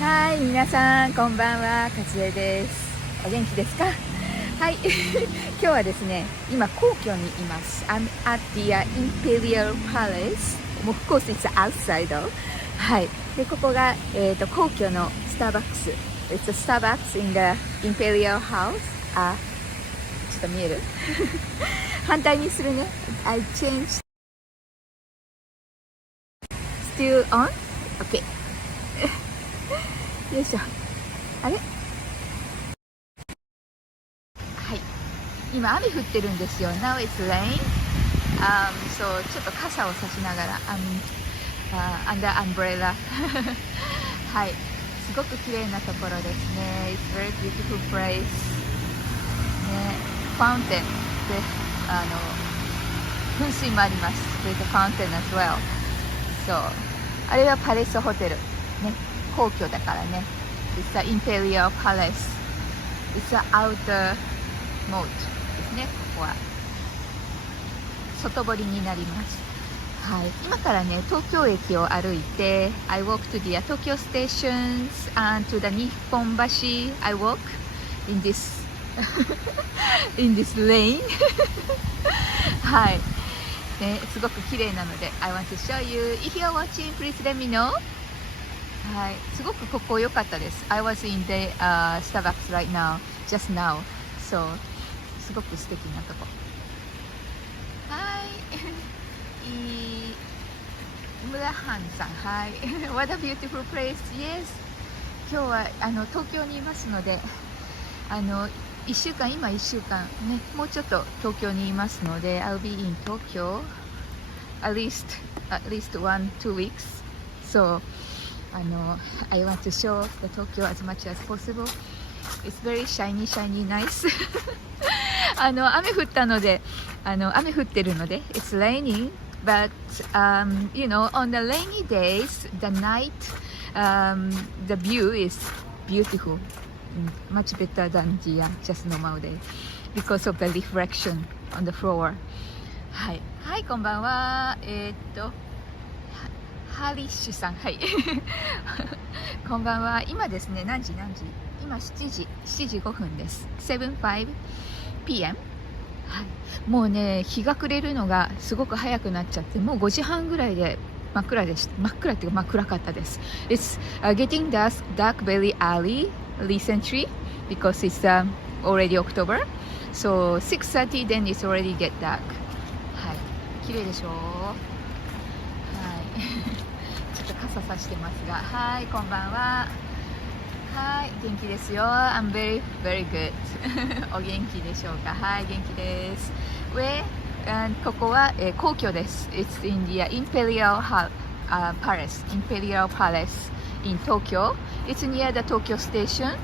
はい、皆さんこんばんは、かつえです。お元気ですか？はい、今日はですね、今皇居にいます。I'm at the Imperial Palace. もうof course it's outside. はい、でここが、皇居のスターバックス。It's a Starbucks in the Imperial House. あ、ちょっと見える？反対にするね。I changed. Still on? OK よいしょ。あれ、はい、今雨降ってるんですよ。Now it's rain. So ちょっと傘を差しながら、under umbrella はい、すごく綺麗なところですね。It's very beautiful place ね。ファウンテンで、噴水もあります。There's a fountain as well. そう、あれはパレスホテルね、皇居だからね。It's the Imperial Palace. It's the outer mode ですね。ここは外堀になります。はい、今からね、東京駅を歩いて I walk to the Tokyo stations and to the Nihonbashi. I walk in this in this lane はい、ね、すごく綺麗なので I want to show you. If you're watching, please let me know. はい、すごくここ良かったです。I was in the、Starbucks right now, just now. So すごく素敵なとこ。はい、村半さん、はい。What a beautiful place. Yes. 今日は東京にいますので、1週間、今1週間ね、もうちょっと東京にいますので、I'll be in Tokyo at least 1-2 weeks. So I want to show the Tokyo as much as possible. It's very shiny, nice. 雨降ったので、雨降ってるので、It's raining, but you know, on the rainy days, the night, the view is beautiful, much better than the just normal day, because of the reflection on the floor. はい、はい、こんばんは。ハリッシュさん、はい。こんばんは。今ですね、何時？今7時5分です。7:05 p.m. はい、もうね、日が暮れるのがすごく早くなっちゃって、もう5時半ぐらいで真っ暗でした。真っ暗っていうか真っ暗かったです。It's getting dark very early recently because it's already October. So 6:30 then it's already get dark. はい、綺麗でしょう。はい。ちょっと傘さしてますが、はい、こんばんは。はい、元気ですよ。I'm very good お元気でしょうか？はい、元気です。ここは、皇居です。It's in the Imperial Palace in Tokyo. It's near the Tokyo station.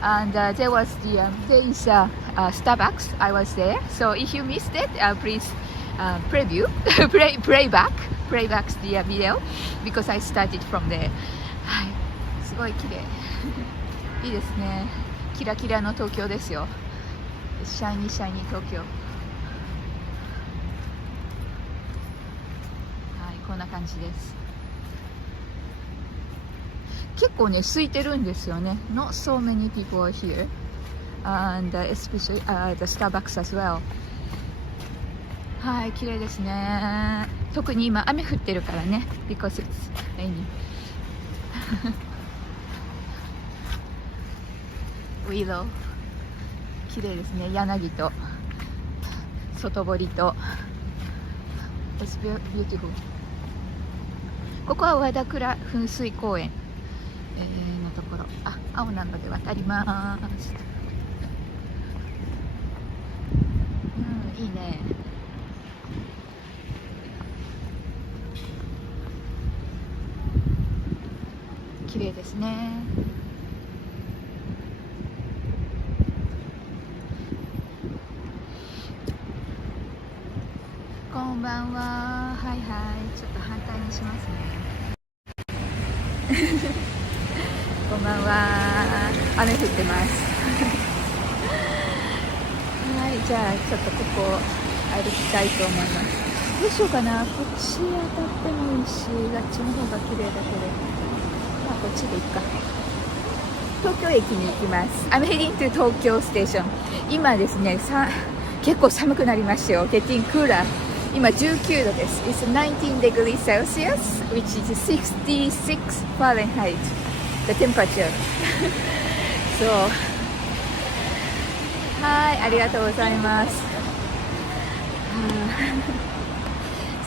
And there is a Starbucks. I was there. So if you missed it, please preview, playback the video because I started from there. はい、すごい綺麗。いいですね。キラキラの東京ですよ。シャイニー東京。はい、こんな感じです。結構ね、空いてるんですよね。Not so many people are here. And especially the Starbucks as well. はい、綺麗ですね。特に今雨降ってるからね。Because it's raining. ウィロー綺麗ですね。柳と外堀と It's beautiful。 ここは和田倉噴水公園、のところ。あ、青なので渡ります。いいね。綺麗ですね。こんばんは。はいはい。ちょっと反対にしますね。こんばんは。雨降ってます。はい、じゃあちょっとここ歩きたいと思います。どうしようかな。こっち当たってもいいし、あっちの方が綺麗だけど、まあこっちでいいか。東京駅に行きます。I'm heading to Tokyo Station。今ですね、結構寒くなりましたよ。Getting cooler。今19度です。It's 19 degrees Celsius, which is 66 Fahrenheit. The temperature. そう。はい、ありがとうございます。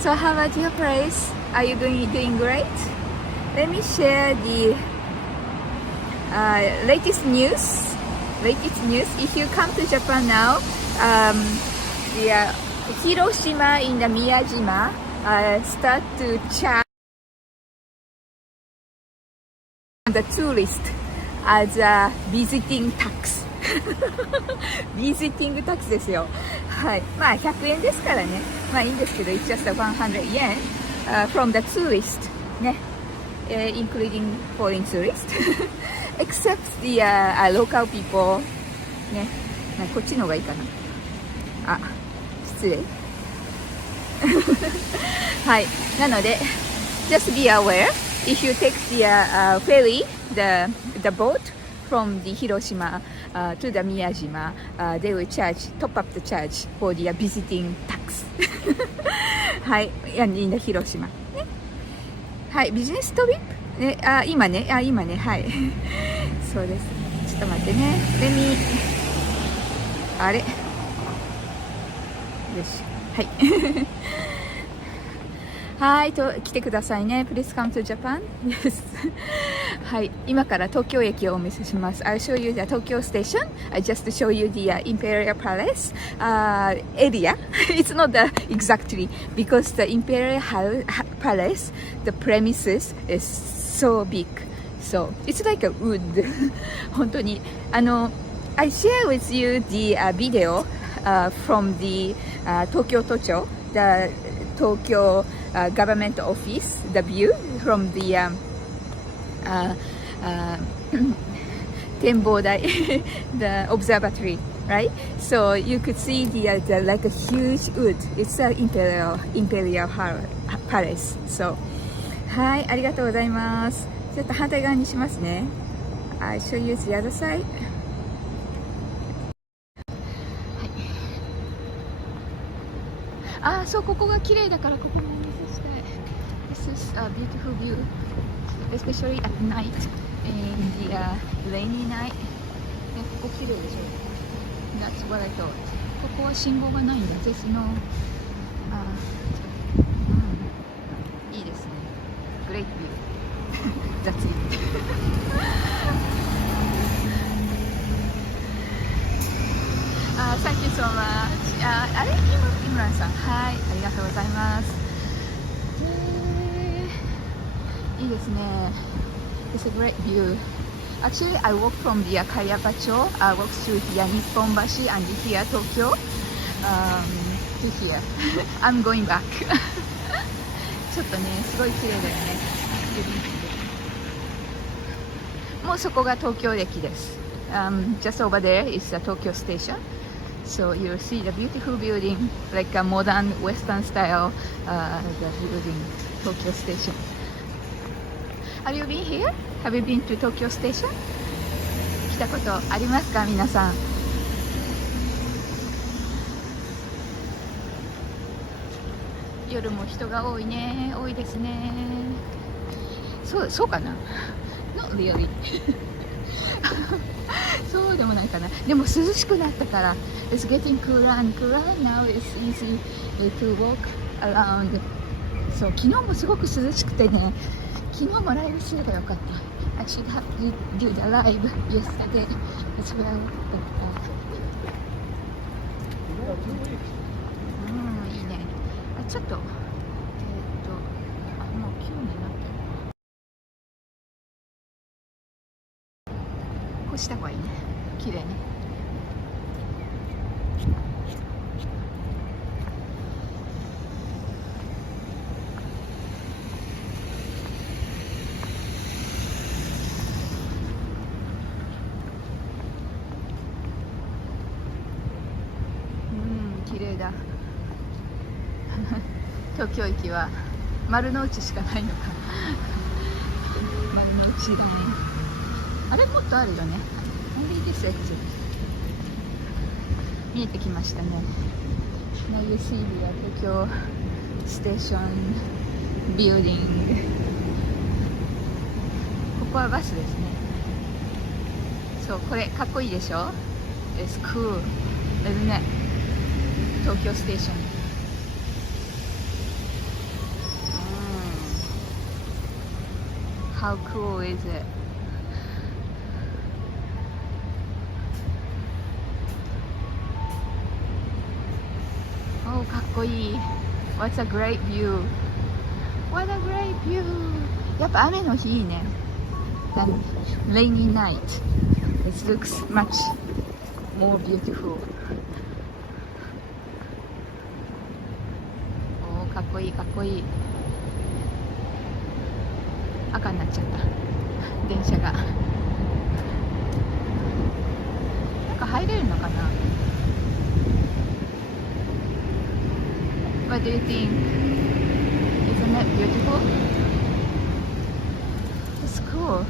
So how about your place? Are you doing great? Let me share the latest news. If you come to Japan now, the Hiroshima in the Miyajima start to charge the tourist as a visiting tax. Visiting tax ですよ。はい。まあ100円ですからね。まあいいんですけど、it's just 100 yen from the tourist ね。including foreign tourists, except the local people ね。こっちの方がいいかな。あ、失礼。はい。なので、just be aware if you take the ferry, the boat from the Hiroshima to the Miyajima, they will top up the charge for the visiting tax. はい。in the Hiroshima。はい、ビジネストリップ、ね、今ね、はい。そうです。ちょっと待ってね。あれよし。はい。はい、来てくださいね。Please come to Japan. Yes. はい、今から東京駅をお見せします。I'll show you the Tokyo station. I just show you the Imperial Palace area. It's not exactly because the Imperial Palace, the premises is so big. So it's like a wood. 本当にI share with you the video from the Tokyo Tocho, the Tokyo government office, the view from the Tenbodai, the observatory, right? So you could see the like a huge wood. It's an imperial palace. So, はい、ありがとうございます。ちょっと反対側にしますね。I show you the other side. あ、そう、ここが綺麗だからここもお見せしたい。This is a beautiful view, especially at night, in the rainy night. ね、ここ綺麗でしょ。That's what I thought. ここは信号がないんだ。There's no. いいですね。Great view. That's it. Thank you so much. あれ、イムランさん、はい、ありがとうございます。いいですね。It's a great view. Actually, I walk from the Kayabacho. I walk through the Nihonbashi and here Tokyo to here. I'm going back. ちょっとね、すごい綺麗だよね。もうそこが東京駅です。Just over there is the Tokyo Station. So you'll see the beautiful building, like a modern Western style, the building, Tokyo Station. Have you been here? Have you been to Tokyo Station? 来たことありますか、皆さん。夜も人が多いね、多いですね。そうかな。Not really. そうでもないかな。でも涼しくなったから。It's getting cooler and cooler. Now it's easy to walk around. そう、昨日もすごく涼しくてね。昨日もライブすればよかった。I should have to do the live yesterday as well. いいね。ちょっと、もう9になってる。こうした方がいいね。綺麗ね。綺麗だ。東京駅は丸の内しかないのか。丸の内あれもっとあるよね。Only this exit。見えてきましたね。ナイエシービア東京ステーションビルディング。ここはバスですね。そう、これかっこいいでしょ。 It's cool ですね。東京ステーション。How cool is it? かっこいい。What's a great view? What a great view! やっぱ雨の日いいね。Rainy night. It looks much more beautiful. かっこいいかっこいい。赤になっちゃった電車が。なんか入れるのかな。 What do you think? Isn't it beautiful? It's cool.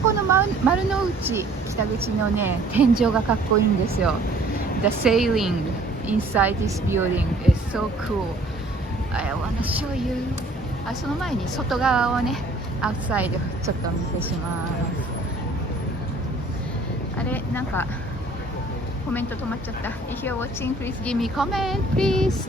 ここの丸の内北口のね、天井がかっこいいんですよ。The ceiling inside this building is so cool. I wanna show you. その前に外側をね、アウトサイドちょっとお見せします。あれ、なんかコメント止まっちゃった。If you're watching, please give me comment, please.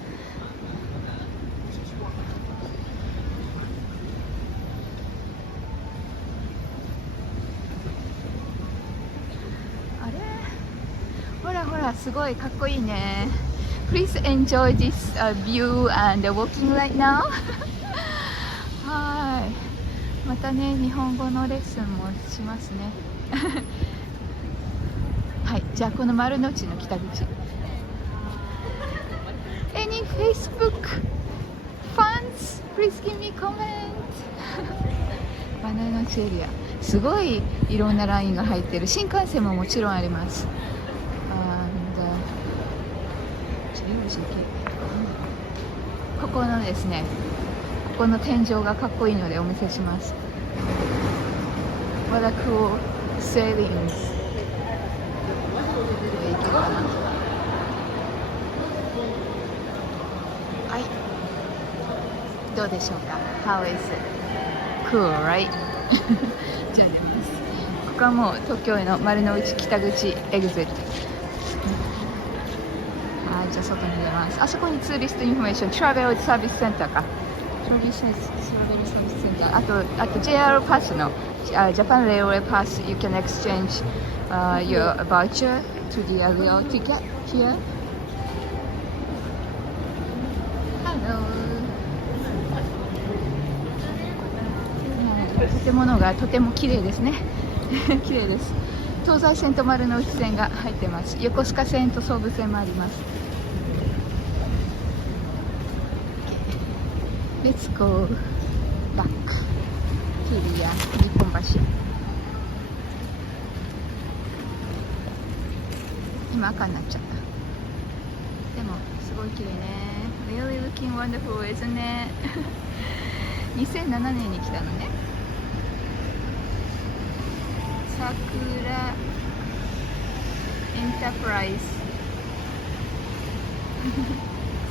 あれ、ほらほら、すごいかっこいいね。Please enjoy this view and walking right now. はい。またね、日本語のレッスンもしますね。はい、じゃあこの丸の内の北口。Any Facebook fans? Please give me comment. 丸の内エリア。すごいいろんなラインが入ってる。新幹線ももちろんあります。ここのですね、ここの天井がかっこいいのでお見せします。What a cool ceilings。いけるかな。はい。どうでしょうか。How is it? Cool, right? じゃあね、ここはもう東京への丸の内北口エグゼット。じゃあ外に出ます。あそこにツーリストインフォメーション、トラベルサービスセンターか。トラベルサービスセンター。あと JR パスの、Japan Railway Pass, you can exchange your voucher to the area ticket here. Hello. 建物がとても綺麗ですね。綺麗です。東西線と丸の内線が入ってます。横須賀線と総武線もあります。Let's go back to the Nihonbashi. 今赤になっちゃった。でもすごい綺麗ね。Really looking wonderful, isn't it? 2007年に来たのね。桜エンタープライズ。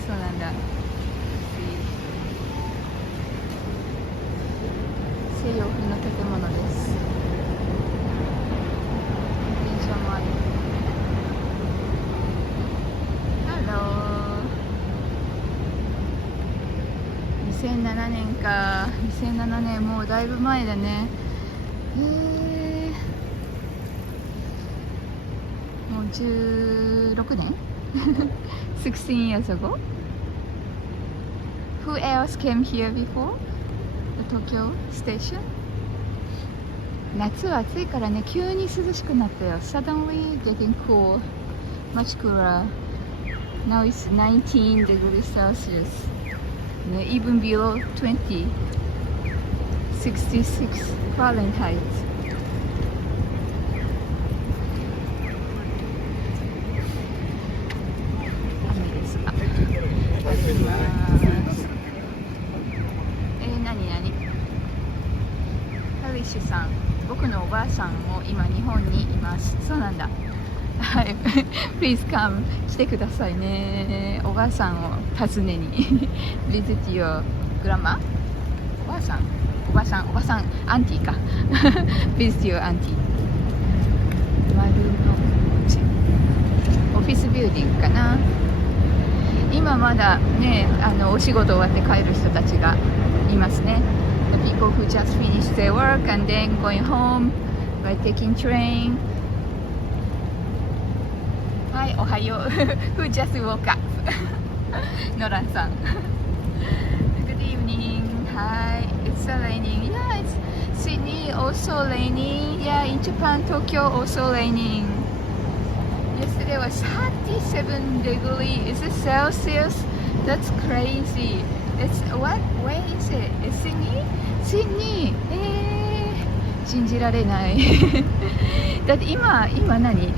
そうなんだ。西洋風の建物です。電車もある。Hello。2007年か。2007年、もうだいぶ前だね。もう16年16 years ago. Who else came here before? The Tokyo station? 夏は暑いからね、急に涼しくなったよ。Suddenly getting cool. Much cooler. Now it's 19 degrees Celsius. Even below 20. 66 Fahrenheit. 何ハリッシュさん、僕のおばあさんも今日本にいます。そうなんだ。はい、Please come 来てくださいね。おばあさんを訪ねにVisit your grandma おばあさんアンティかVisit your auntie 丸の内オフィスビルディングかな。今まだね、お仕事終わって帰る人たちがいますね。The people who just finished their work and then going home by taking train。 はい、おはようwho just woke up ノランさんGood evening。 はい、It's raining. Yeah, it's Sydney also raining. Yeah, in Japan, Tokyo also raining. Yesterday was 37 degrees Celsius. That's crazy. It's what? Where is it? It's Sydney? Sydney. 信じられないだって今何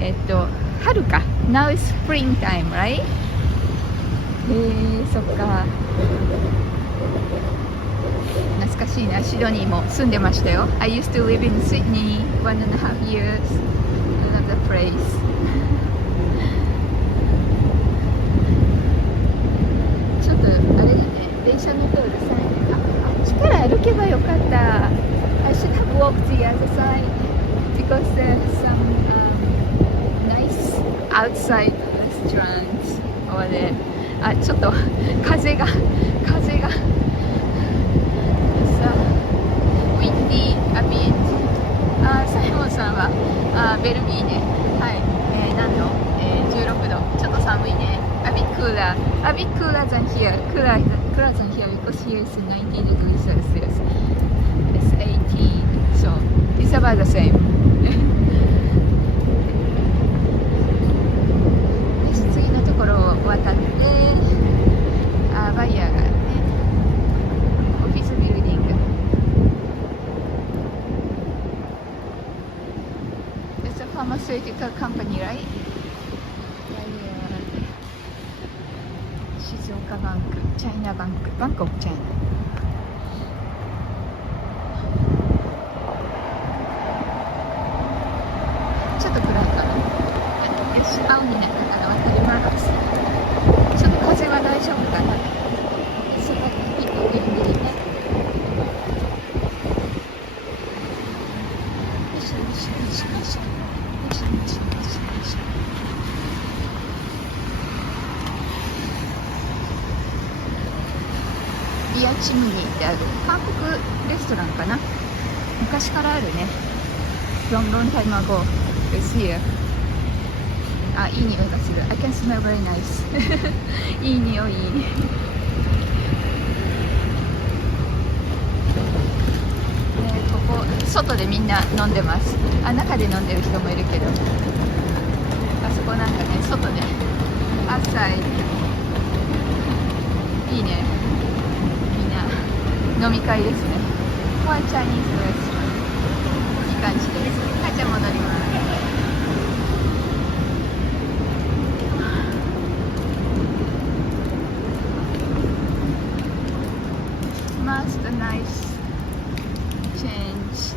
春か。Now it's springtime, right? そっか。懐かしいな。シドニーも住んでましたよ。I used to live in Sydney 1.5 years. I love the place. ちょっとあれだね。電車の通る際にあっちから歩けばよかった。I should have walked the other side because there's some nice outside restaurants over there. あ、ちょっと風がさ、ウィンディーアビエント。サイモンさんはベルギーね。はい。何度？16度。ちょっと寒いね。A bit cooler than here. Cooler than here because here is 19 degrees Celsius. It's 18. So it's about the same. 次のところを渡って、バイヤーがね、オフィスビルディング。It's a pharmaceutical company, right? 静岡バンク、チャイナバンク、バンコクチャイナ。ちょっと暗いかな。よし、青になったから渡ります。ちょっと風は大丈夫かな。そこにギリギリね。よしよしよしよしよしよしよしよし。リアチムニーってある韓国レストランかな。昔からあるね。Long time ago. It's here. あ、いい匂いがする。I can smell very nice. いい匂い。ここ外でみんな飲んでます。中で飲んでる人もいるけど、あそこなんかね、外でoutside。いいね。みんな飲み会ですね。One Chinese restaurant。いい感じです。はい、じゃあ戻ります。Must a nice change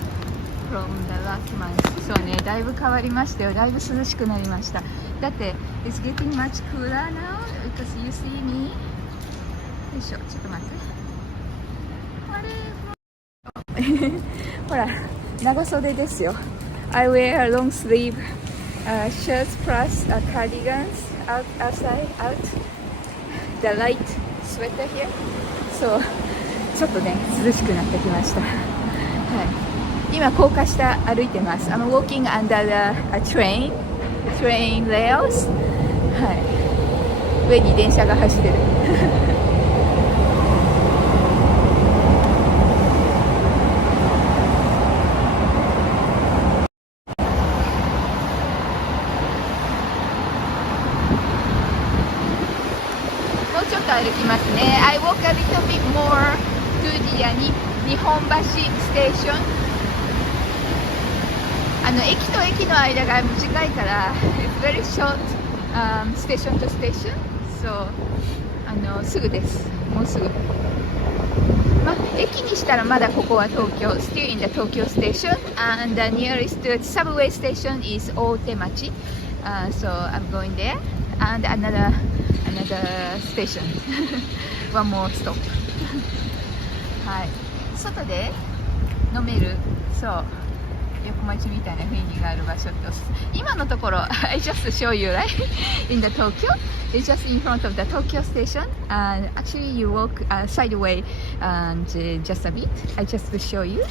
from the last month. そうね、だいぶ変わりましたよ。だいぶ涼しくなりました。だって It's getting much cooler now because you see me. よいしょ、ちょっと待って。あれほら、長袖ですよ。I wear long sleeve shirts plus cardigans outside the light sweater here. Soちょっとね、涼しくなってきました。はい。今高架下歩いてます。I'm walking under the train rails。はい。上に電車が走ってる。もうちょっと歩きますね。I walk a little bit more to the Nihonbashi Station。駅と駅の間が短いから、It's very short、station to station。そう、すぐです。もうすぐ。まあ、駅にしたらまだここは東京 still in the Tokyo station and the nearest subway station is Otemachi. So I'm going there and another station. One more stop. はい、外で飲める、そう横町みたいな雰囲気がある場所って今のところI just show you right in the Tokyo. It's just in front of the Tokyo station. Actually, you walk sideway and just a bit. I just show you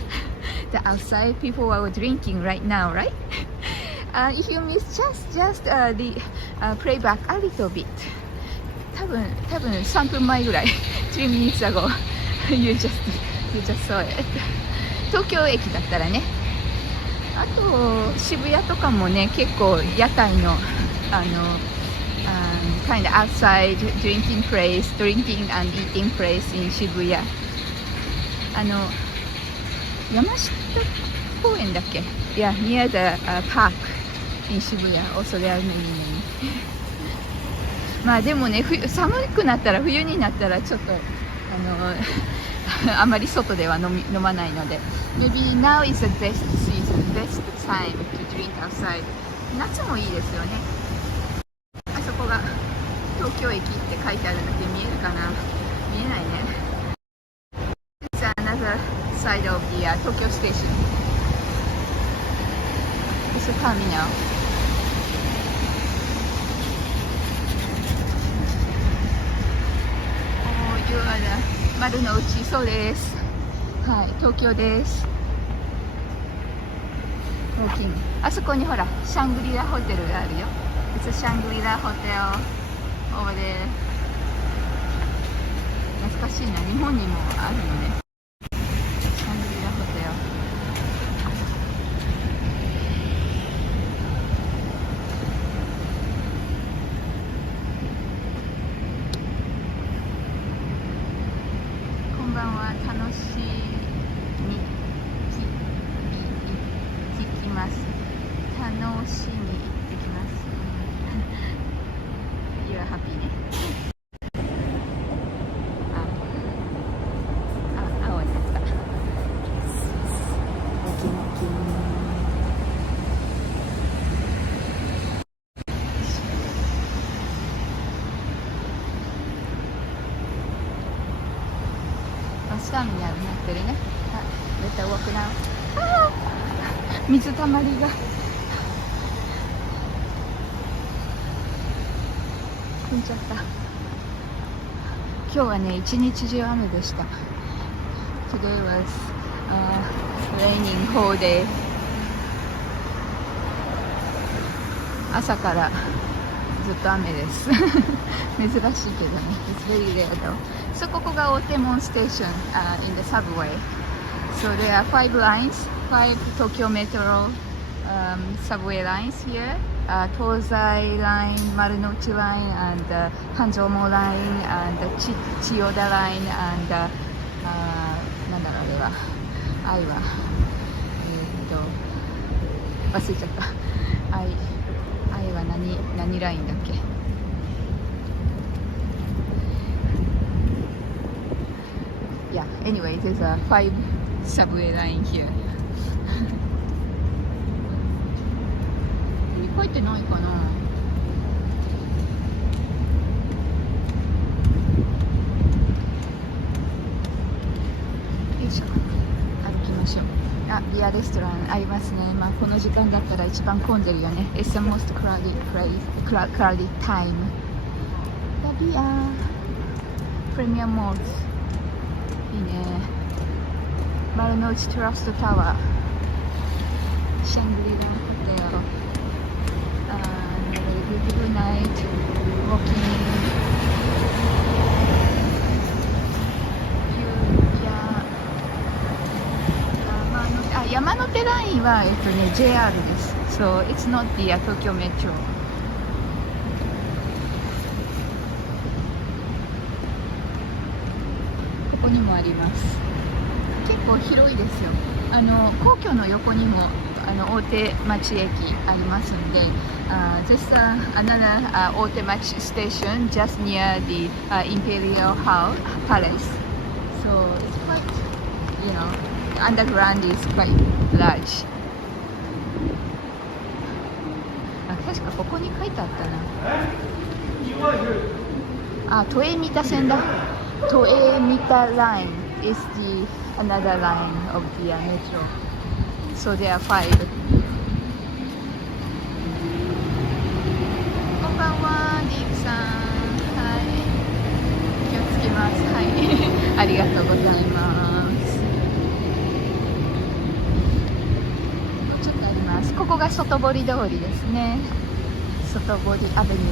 the outside people are drinking right now, right? If you miss just the playback a little bit. 多分3分前ぐらい3 minutes ago you just saw it. 東京駅だったらね。あと渋谷とかもね結構屋台のkind of outside drinking and eating place in 渋谷。山下公園だっけ？ Yeah, near the park in 渋谷。Also there are many. まあでもね寒くなったら冬になったらちょっとあまり外では飲まないので Maybe now is the best season, best time to drink outside 夏もいいですよねあそこが東京駅って書いてあるだけ見えるかな見えないね It's another side of the Tokyo station It's a terminal Oh, you are the丸の内、そうです。はい、東京です。大きいね。あそこにほら、シャングリラホテルがあるよ。It's a Shangri-La Hotel over there. 懐かしいな、日本にもあるよね。シャングリラホテル。こんばんは、楽しみに行ってきます。楽しみに行ってきます。You are happy ね。青になった。モキモキ。バスターミナルになってるね。めっちゃ動くな。水たまりが。踏んじゃった。今日はね、一日中雨でした。Today was raining whole day. 朝からずっと雨です。珍しいけどね。It's very rare though. So ここが大手門 station in the subway. So there are 5 lines, 5 Tokyo Metro subway lines here. Tozai line, Marunouchi line, and Hanzomo line, and Chiyoda line, and なんだろうあれは、愛は、忘れちゃった。愛は何ラインだっけ？Yeah, anyway, there's a 5 subway line here. 書いてないかな。よいしょ。歩きましょう。ビアレストランありますね。まあこの時間だったら一番混んでるよね。It's the most crowded time. ビアプレミアムモール。いいね。丸の内トラストタワー。シャングリラホテル。Beautiful night walking山手ラインはJR です。So it's not the Tokyo Metro. ここにもあります。結構広いですよ。皇居の横にも大手町駅ありますんで、this another Otemachi Station just near the Imperial Palace. So So it's quite, you know, the underground is quite large. あ、確かここに書いてあったな。あ、都営三田線だ。都営三田 line is the another line of the metro. So there are 5. こんばんは、ディークさん。はい。気をつけます。はい。ありがとうございます。ちょっとあります。ここが外堀通りですね。外堀アベニュー。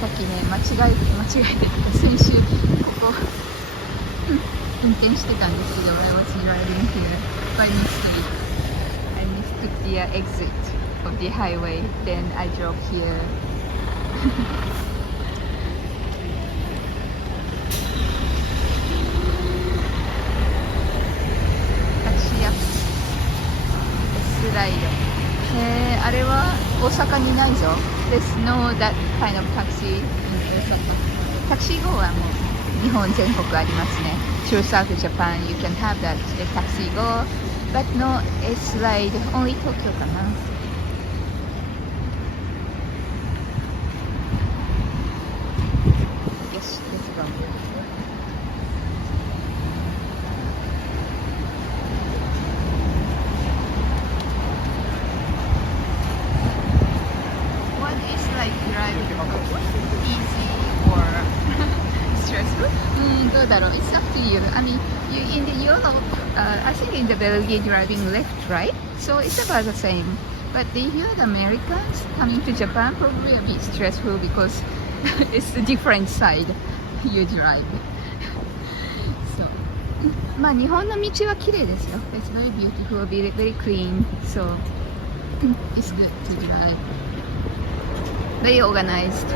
さっきね、間違えて先週ここ運転してたんですけど、I was driving here by mistake. I mistook the exit of the highway, then I drove here. タクシーアップスライド。あれは大阪にないぞ。There's no that kind of taxi in 大阪。タクシー号はもう日本全国ありますね。Through South Japan, you can have that taxi go, but no slide, only Tokyo かな。よし、let's go. What is like driving easy or stressful? どうだろう It's up to you. I mean, you in the Europe, I think in the Belgian driving left, right? So it's about the same. But if you're the Americans coming to Japan, probably a bit stressful because it's a different side you drive. So, まあ日本の道は綺麗ですよ。It's very beautiful, very, very clean. So it's good to drive. Very organized.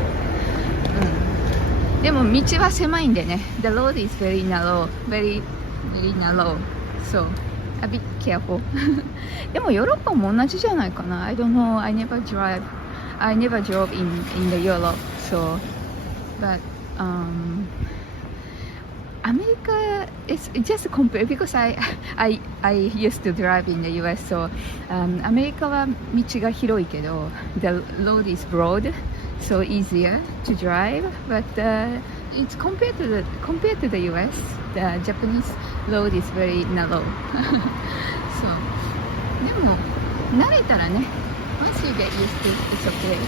でも道は狭いんでね。The road is very narrow, very, very narrow. So, a bit careful. でもヨーロッパも同じじゃないかな。I don't know. I never drove in the Europe. So, but America is just compare because I used to drive in the US. So, アメリカは道が広いけど the road is broad, so easier to drive. But it's compared to the US, the Japanese road is very narrow. So, でも慣れたらね、once you get used to it, it's okay.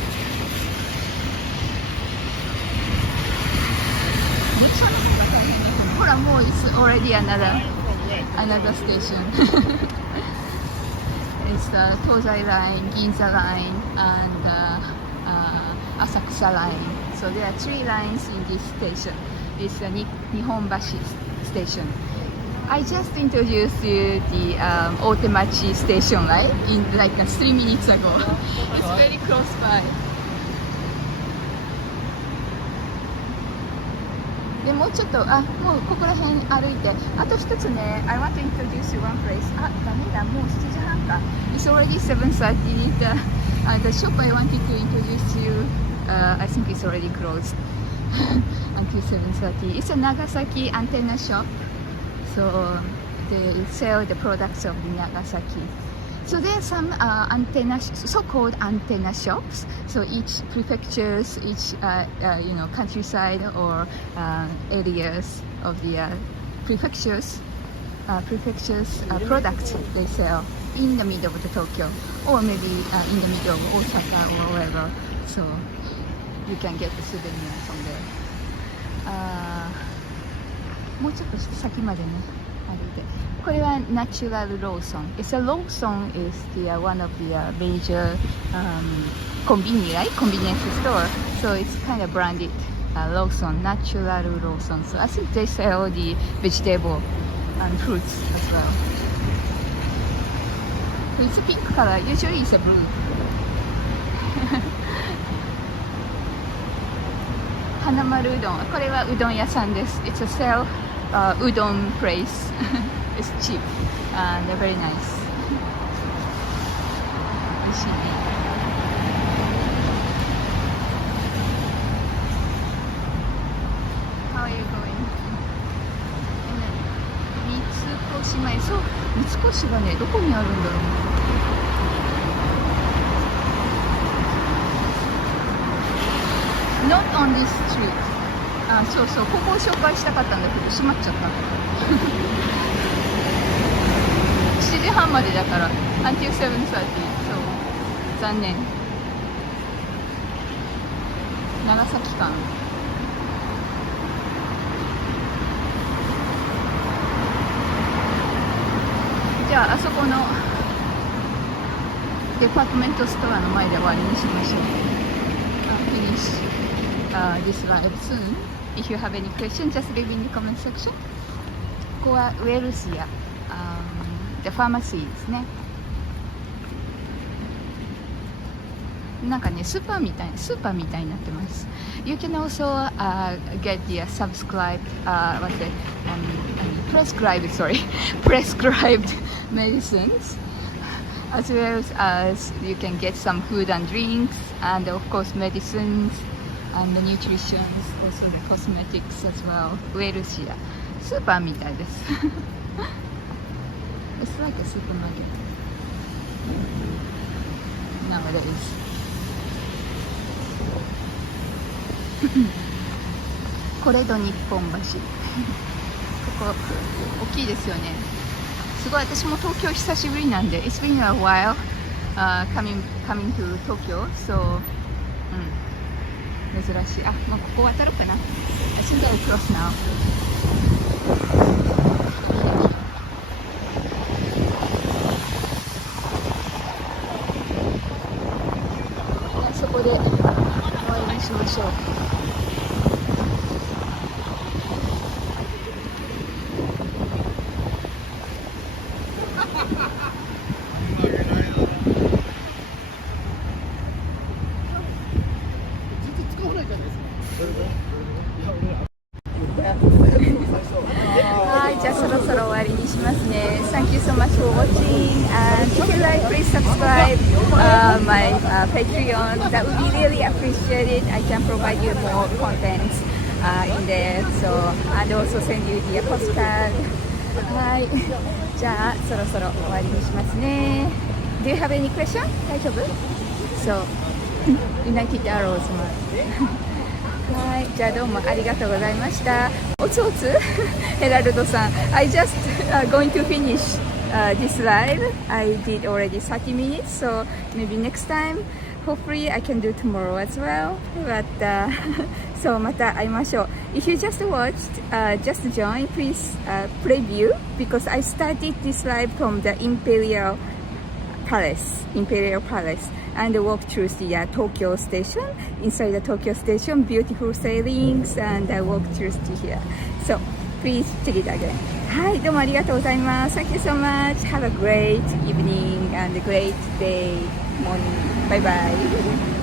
電車の方が大変ね。ほらもう it's already another station. It's the 東西 line, Ginza line, and Asakusa line. So there are 3 lines in this station. It's the Nihonbashi Station. I just introduced you the Otemachi Station, right? In like 3 minutes ago. It's very close by. でもうちょっともうここら辺歩いてあと一つね I want to introduce you one place ダメだもう7時半か It's already 7:30 the shop I wanted to introduce you I think it's already closed until 7:30 It's a Nagasaki antenna shop so they sell the products of Nagasaki So there are some so-called antenna shops. So each prefectures, each countryside or areas of the prefectures products they sell in the middle of the Tokyo or maybe in the middle of Osaka or wherever. So you can get the souvenir from there. もうちょっと先までね歩いて。これはナチュラルローソン。It's a Lawson is the one of the major convenience store. So it's kind of branded Lawson, natural Lawson. So I think they sell the vegetable and fruits as well. So it's a pink color. Usually it's a blue. 花丸うどん。これはうどん屋さんです。It's a sell udon place. It's cheap and they're very nice. 美味しいね。島へ。そう、三越がね、どこにあるんだろう。Not on this street. あ、そうそう、ここを紹介したかったんだけど閉まっちゃった。7時半までだから until 7:30。 そう、残念。長崎間。じゃああそこのデパートメントストアの前で終わりにしましょう。Finish this live soon. If you have any question, just leave in the comment section. ここはウェルシア、The Pharmacy ですね。なんかね、スーパーみたいになってます。You can also get the subscribed, what's it? Prescribed, sorry, prescribed medicines, as well as you can get some food and drinks, and of course medicines and the nutrition, also the cosmetics as well. ウェルシア、スーパーみたいです。It's like a supermarket nowadays. これぞ日本橋。ここ大きいですよね。すごい、私も東京久しぶりなんで It's been a while、coming to Tokyo, so、珍しい。あ、もうここ渡ろうかな。I think I'll cross now。 そこで終わりにしましょう。はい、じゃあそろそろ終わりにしますね。Thank you so much for watching, and if you like, please subscribe my Patreon. That would be really appreciated. I can provide you more contents in there, so and also send you the postcard. はい、じゃあそろそろ終わりにしますね。Do you have any question? 大丈夫？ So, United Arrows はい、じゃあどうもありがとうございました。おつおつヘラルドさん、I just going to finish this live. I did already 30 minutes, so maybe next time, hopefully I can do tomorrow as well. But so また会いましょう。If you just watched, just join, please preview because I started this live from the Imperial Palace, and walk through the Tokyo station. Inside the Tokyo station, beautiful sailings, and I walk through to here. So please check it again. はい、どうもありがとうございます。Thank you so much. Have a great evening and a great day, morning. Bye bye.